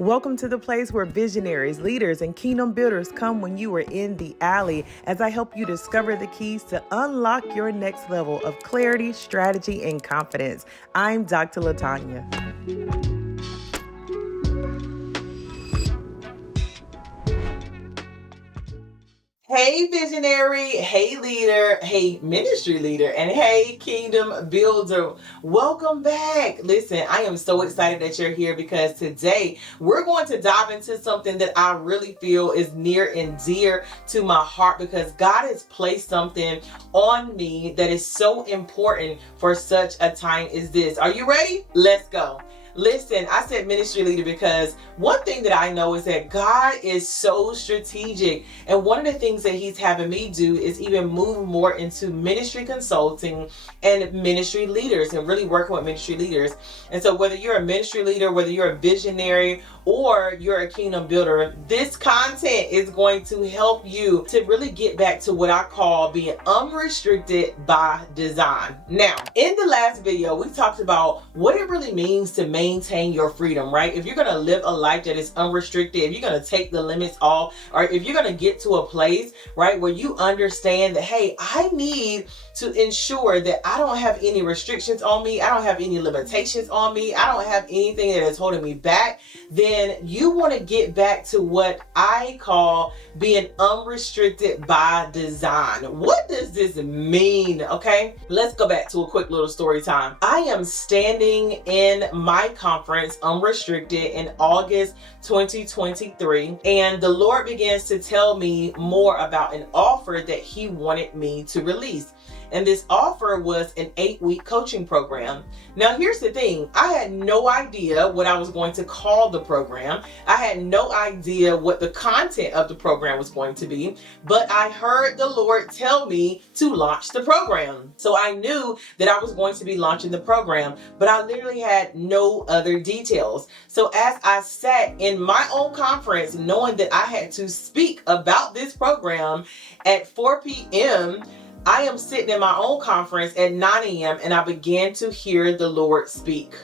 Welcome to the place where visionaries, leaders, and kingdom builders come when you are in the alley as I help you discover the keys to unlock your next level of clarity, strategy, and confidence. I'm Dr. Latanya. Hey visionary, hey leader, hey ministry leader, and hey kingdom builder. Welcome back. Listen, I am so excited that you're here because today we're going to dive into something that I really feel is near and dear to my heart because God has placed something on me that is so important for such a time as this. Are you ready? Let's go. Listen, I said ministry leader because one thing that I know is that God is so strategic. And one of the things that he's having me do is even move more into ministry consulting and ministry leaders and really working with ministry leaders. And so whether you're a ministry leader, whether you're a visionary, or you're a kingdom builder, this content is going to help you to really get back to what I call being unrestricted by design. Now, in the last video, we talked about what it really means to maintain your freedom, right? If you're going to live a life that is unrestricted, if you're going to take the limits off, or if you're going to get to a place, right, where you understand that, hey, I need to ensure that I don't have any restrictions on me, I don't have any limitations on me, I don't have anything that is holding me back, then you want to get back to what I call being unrestricted by design. What does this mean? Okay, let's go back to a quick little story time. I am standing in my conference, Unrestricted, in August 2023, and the Lord begins to tell me more about an offer that He wanted me to release. And this offer was an 8-week coaching program. Now, here's the thing. I had no idea what I was going to call the program. I had no idea what the content of the program was going to be, but I heard the Lord tell me to launch the program. So I knew that I was going to be launching the program, but I literally had no other details. So as I sat in my own conference, knowing that I had to speak about this program at 4 p.m., I am sitting in my own conference at 9 a.m. and I began to hear the Lord speak.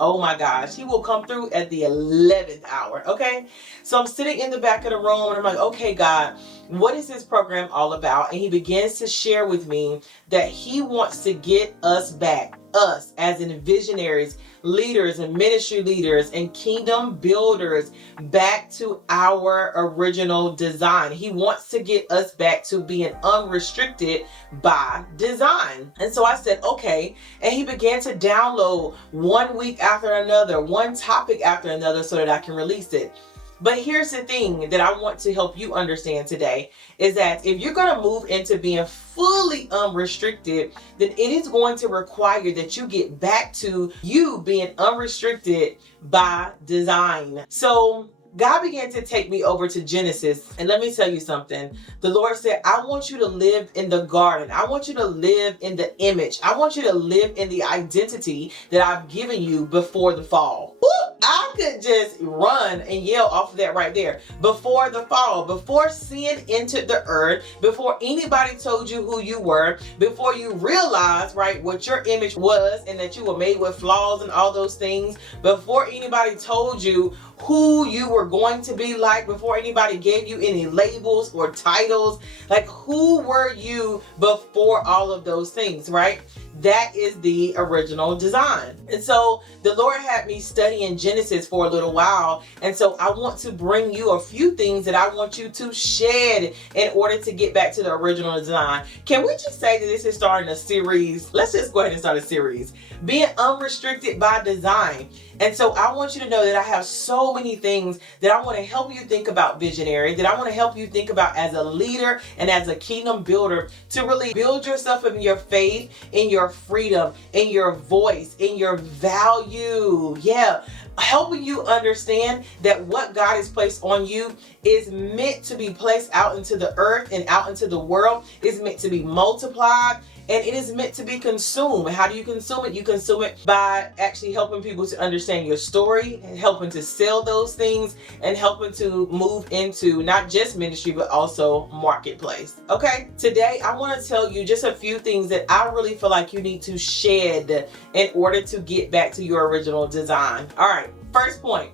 Oh my gosh, He will come through at the 11th hour, okay? So I'm sitting in the back of the room and I'm like, okay, God, what is this program all about? And He begins to share with me that He wants to get us back, us as in visionaries, leaders and ministry leaders and kingdom builders, back to our original design. He wants to get us back to being unrestricted by design. And so I said, okay. And He began to download one week after another, one topic after another so that I can release it. But here's the thing that I want to help you understand today is that if you're going to move into being fully unrestricted, then it is going to require that you get back to you being unrestricted by design. So God began to take me over to Genesis, and let me tell you something. The Lord said, I want you to live in the garden. I want you to live in the image. I want you to live in the identity that I've given you before the fall. Woo! I could just run and yell off of that right there. Before the fall, before sin entered the earth, before anybody told you who you were, before you realized, right, what your image was and that you were made with flaws and all those things, before anybody told you who you were going to be like, before anybody gave you any labels or titles, like who were you before all of those things, right? That is the original design. And so the Lord had me studying Genesis for a little while. And so I want to bring you a few things that I want you to shed in order to get back to the original design. Can we just say that this is starting a series? Let's just go ahead and start a series. Being unrestricted by design. And so I want you to know that I have so many things that I want to help you think about, visionary, that I want to help you think about as a leader and as a kingdom builder to really build yourself in your faith, in your freedom, in your voice, in your value. Yeah. Helping you understand that what God has placed on you is meant to be placed out into the earth and out into the world. It's meant to be multiplied. And it is meant to be consumed. How do you consume it? You consume it by actually helping people to understand your story, and helping to sell those things, and helping to move into not just ministry, but also marketplace. Okay? Today, I want to tell you just a few things that I really feel like you need to shed in order to get back to your original design. All right. First point.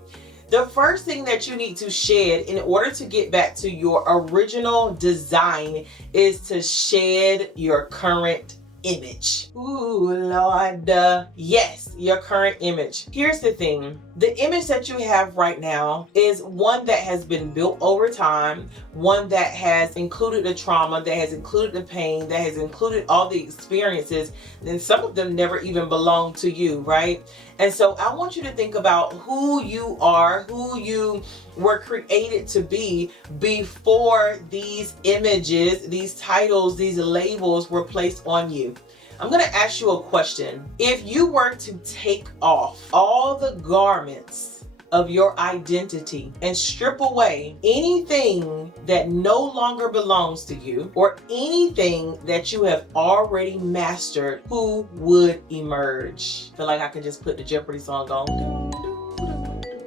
The first thing that you need to shed in order to get back to your original design is to shed your current image. Ooh, Lord. Yes, your current image. Here's the thing. The image that you have right now is one that has been built over time, one that has included the trauma, that has included the pain, that has included all the experiences, and some of them never even belong to you, right? And so I want you to think about who you are, who you were created to be before these images, these titles, these labels were placed on you. I'm going to ask you a question. If you were to take off all the garments of your identity and strip away anything that no longer belongs to you or anything that you have already mastered, who would emerge? I feel like I can just put the Jeopardy song on.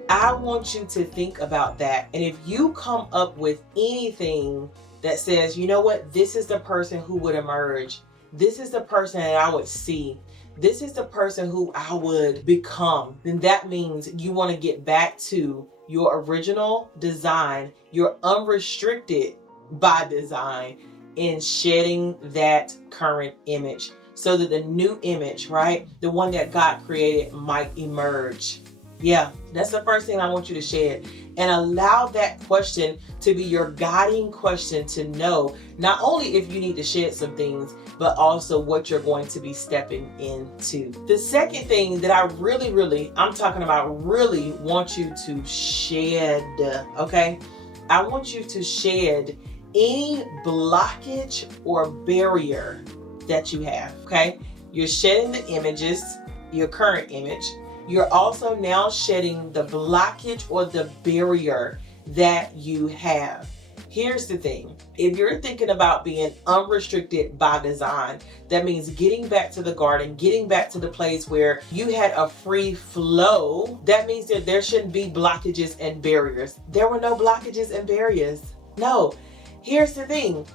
I want you to think about that. And if you come up with anything that says, you know what, this is the person who would emerge. This is the person that I would see. This is the person who I would become. Then that means you want to get back to your original design, your unrestricted by design, in shedding that current image so that the new image, right, the one that God created, might emerge. Yeah, that's the first thing I want you to shed. And allow that question to be your guiding question to know not only if you need to shed some things, but also what you're going to be stepping into. The second thing that I really want you to shed, okay? I want you to shed any blockage or barrier that you have, okay? You're shedding the images, your current image. You're also now shedding the blockage or the barrier that you have. Here's the thing. If you're thinking about being unrestricted by design, that means getting back to the garden, getting back to the place where you had a free flow. That means that there shouldn't be blockages and barriers. There were no blockages and barriers. No. Here's the thing.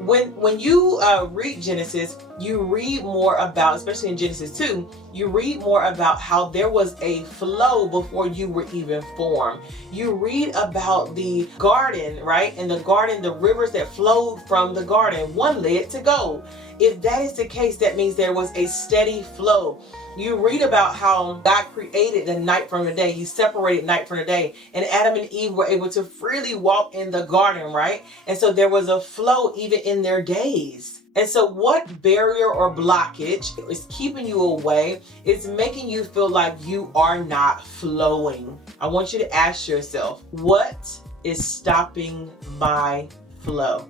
When you read Genesis, you read more about, especially in Genesis 2, you read more about how there was a flow before you were even formed. You read about the garden, right? In the garden, the rivers that flowed from the garden, one led to gold. If that is the case, that means there was a steady flow. You read about how God created the night from the day. He separated night from the day. And Adam and Eve were able to freely walk in the garden, right? And so there was a flow even in their days. And so what barrier or blockage is keeping you away? It's making you feel like you are not flowing. I want you to ask yourself, what is stopping my flow?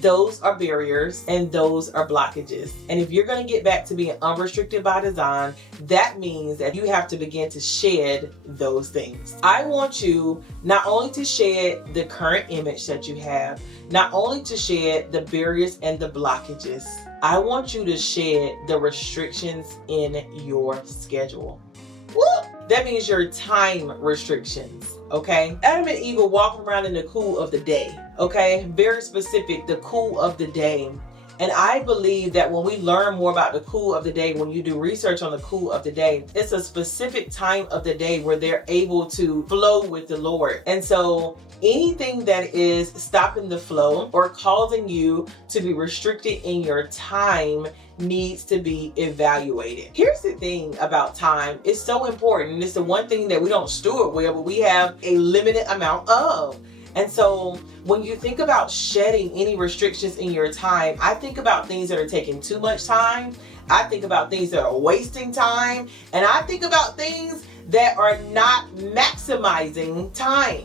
Those are barriers and those are blockages. And if you're going to get back to being unrestricted by design, that means that you have to begin to shed those things. I want you not only to shed the current image that you have, not only to shed the barriers and the blockages, I want you to shed the restrictions in your schedule. Woo! That means your time restrictions, okay? Adam and Eve were walking around in the cool of the day, okay? Very specific, the cool of the day. And I believe that when we learn more about the cool of the day, when you do research on the cool of the day, it's a specific time of the day where they're able to flow with the Lord. And so anything that is stopping the flow or causing you to be restricted in your time needs to be evaluated. Here's the thing about time. It's so important. It's the one thing that we don't steward well, but we have a limited amount of. And so when you think about shedding any restrictions in your time, I think about things that are taking too much time. I think about things that are wasting time. And I think about things that are not maximizing time.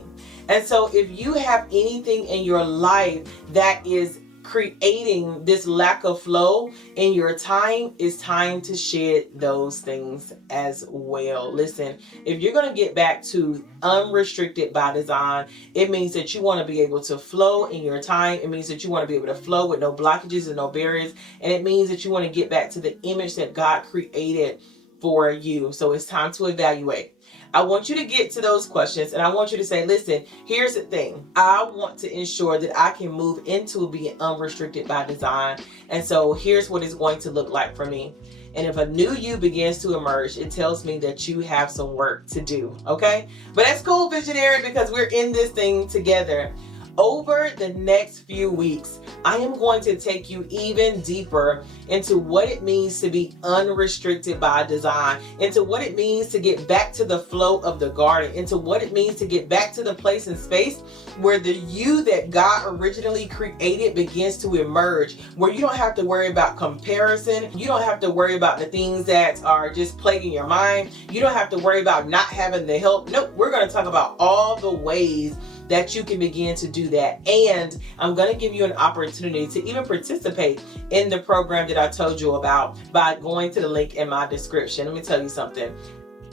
And so if you have anything in your life that is creating this lack of flow in your time, it's time to shed those things as well. Listen, if you're going to get back to unrestricted by design, it means that you want to be able to flow in your time. It means that you want to be able to flow with no blockages and no barriers. And it means that you want to get back to the image that God created for you. So it's time to evaluate. I want you to get to those questions and I want you to say, listen, here's the thing. I want to ensure that I can move into being unrestricted by design. And so here's what it's going to look like for me. And if a new you begins to emerge, it tells me that you have some work to do, okay? But that's cool, visionary, because we're in this thing together. Over the next few weeks, I am going to take you even deeper into what it means to be unrestricted by design, into what it means to get back to the flow of the garden, into what it means to get back to the place and space where the you that God originally created begins to emerge, where you don't have to worry about comparison. You don't have to worry about the things that are just plaguing your mind. You don't have to worry about not having the help. Nope, we're going to talk about all the ways that you can begin to do that. And I'm going to give you an opportunity to even participate in the program that I told you about by going to the link in my description. Let me tell you something.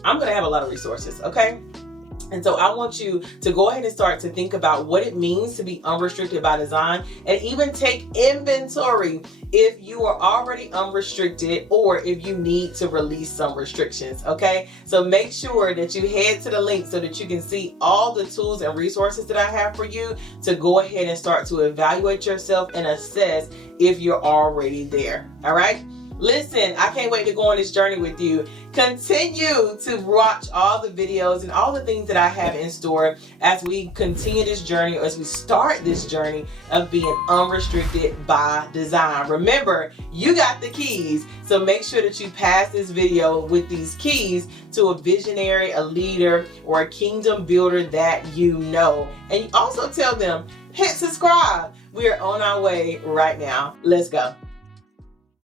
I'm going to have a lot of resources, okay? And so I want you to go ahead and start to think about what it means to be unrestricted by design, and even take inventory if you are already unrestricted or if you need to release some restrictions, okay? So make sure that you head to the link so that you can see all the tools and resources that I have for you to go ahead and start to evaluate yourself and assess if you're already there, all right? Listen, I can't wait to go on this journey with you. Continue to watch all the videos and all the things that I have in store as we continue this journey, or as we start this journey of being unrestricted by design. Remember, you got the keys, so make sure that you pass this video with these keys to a visionary, a leader, or a kingdom builder that you know. And you also tell them, hit subscribe. We are on our way right now. Let's go.